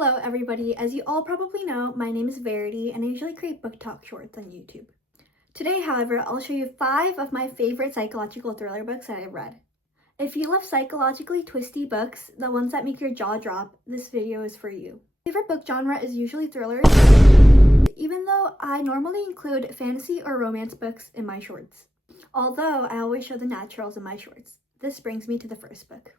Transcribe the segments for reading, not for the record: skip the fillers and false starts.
Hello everybody, as you all probably know, my name is Verity and I usually create book talk shorts on YouTube. Today, however, I'll show you 5 of my favorite psychological thriller books that I've read. If you love psychologically twisty books, the ones that make your jaw drop, this video is for you. My favorite book genre is usually thrillers, even though I normally include fantasy or romance books in my shorts. Although I always show the naturals in my shorts. This brings me to the first book.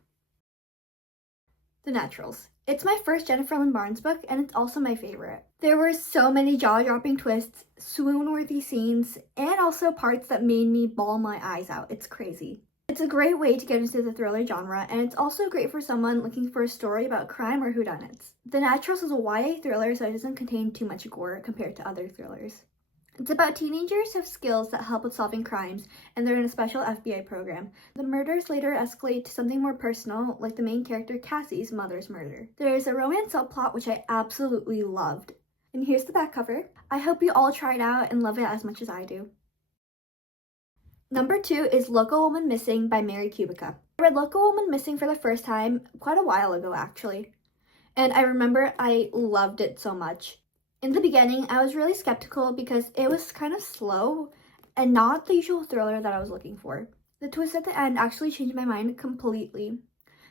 The Naturals. It's my first Jennifer Lynn Barnes book, and it's also my favorite. There were so many jaw-dropping twists, swoon-worthy scenes, and also parts that made me bawl my eyes out. It's crazy. It's a great way to get into the thriller genre, and it's also great for someone looking for a story about crime or whodunits. The Naturals is a YA thriller, so it doesn't contain too much gore compared to other thrillers. It's about teenagers who have skills that help with solving crimes, and they're in a special FBI program. The murders later escalate to something more personal, like the main character Cassie's mother's murder. There is a romance subplot which I absolutely loved. And here's the back cover. I hope you all try it out and love it as much as I do. Number 2 is Local Woman Missing by Mary Kubica. I read Local Woman Missing for the first time quite a while ago actually, and I remember I loved it so much. In the beginning, I was really skeptical because it was kind of slow and not the usual thriller that I was looking for. The twist at the end actually changed my mind completely.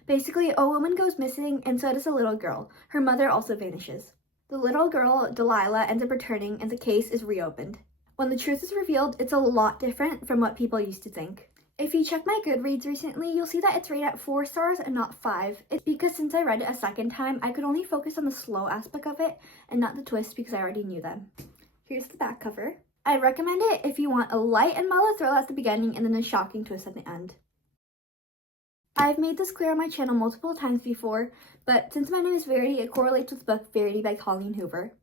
Basically, a woman goes missing and so does a little girl. Her mother also vanishes. The little girl, Delilah, ends up returning and the case is reopened. When the truth is revealed, it's a lot different from what people used to think. If you check my Goodreads recently, you'll see that it's rated at 4 stars and not 5. It's because since I read it a second time, I could only focus on the slow aspect of it and not the twist because I already knew them. Here's the back cover. I recommend it if you want a light and mellow thrill at the beginning and then a shocking twist at the end. I've made this clear on my channel multiple times before, but since my name is Verity, it correlates with the book Verity by Colleen Hoover.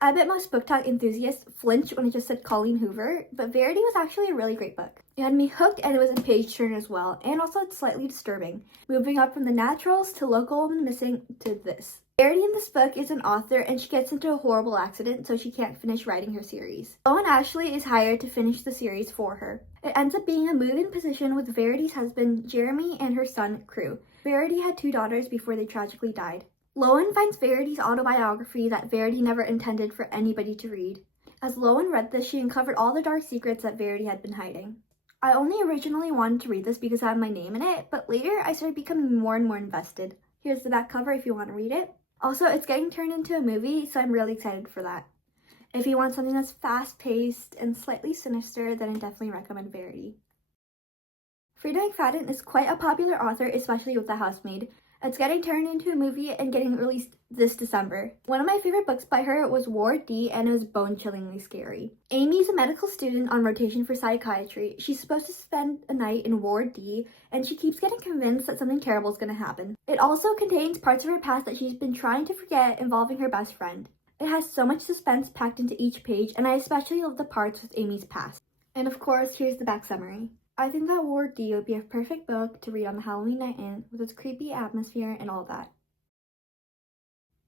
I bet most book talk enthusiasts flinched when I just said Colleen Hoover, but Verity was actually a really great book. It had me hooked and it was a page turner as well, and also it's slightly disturbing. Moving up from The Naturals to Local Woman Missing to this. Verity in this book is an author and she gets into a horrible accident so she can't finish writing her series. Owen Ashley is hired to finish the series for her. It ends up being a move-in position with Verity's husband Jeremy and her son Crew. Verity had 2 daughters before they tragically died. Lowen finds Verity's autobiography that Verity never intended for anybody to read. As Lowen read this, she uncovered all the dark secrets that Verity had been hiding. I only originally wanted to read this because I had my name in it, but later I started becoming more and more invested. Here's the back cover if you want to read it. Also, it's getting turned into a movie, so I'm really excited for that. If you want something that's fast-paced and slightly sinister, then I definitely recommend Verity. Frida McFadden is quite a popular author, especially with The Housemaid. It's getting turned into a movie and getting released this December. One of my favorite books by her was Ward D, and it was bone-chillingly scary. Amy is a medical student on rotation for psychiatry. She's supposed to spend a night in Ward D, and she keeps getting convinced that something terrible is going to happen. It also contains parts of her past that she's been trying to forget involving her best friend. It has so much suspense packed into each page, and I especially love the parts with Amy's past. And of course, here's the back summary. I think that Ward D would be a perfect book to read on the Halloween night in, with its creepy atmosphere and all that.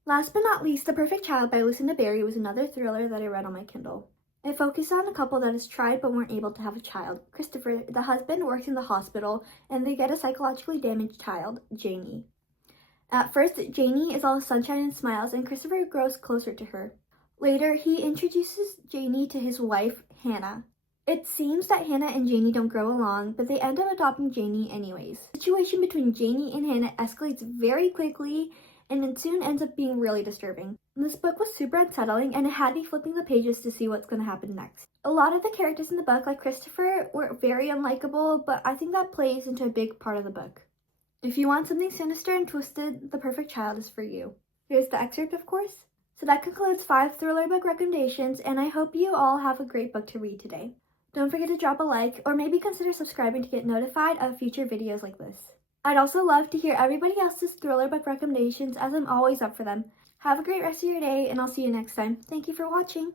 Last but not least, The Perfect Child by Lucinda Berry was another thriller that I read on my Kindle. It focused on a couple that has tried but weren't able to have a child. Christopher, the husband, works in the hospital, and they get a psychologically damaged child, Janie. At first, Janie is all sunshine and smiles, and Christopher grows closer to her. Later, he introduces Janie to his wife, Hannah. It seems that Hannah and Janie don't grow along, but they end up adopting Janie anyways. The situation between Janie and Hannah escalates very quickly, and it soon ends up being really disturbing. This book was super unsettling, and it had me flipping the pages to see what's going to happen next. A lot of the characters in the book, like Christopher, were very unlikable, but I think that plays into a big part of the book. If you want something sinister and twisted, The Perfect Child is for you. Here's the excerpt, of course. So that concludes 5 thriller book recommendations, and I hope you all have a great book to read today. Don't forget to drop a like, or maybe consider subscribing to get notified of future videos like this. I'd also love to hear everybody else's thriller book recommendations, as I'm always up for them. Have a great rest of your day, and I'll see you next time. Thank you for watching!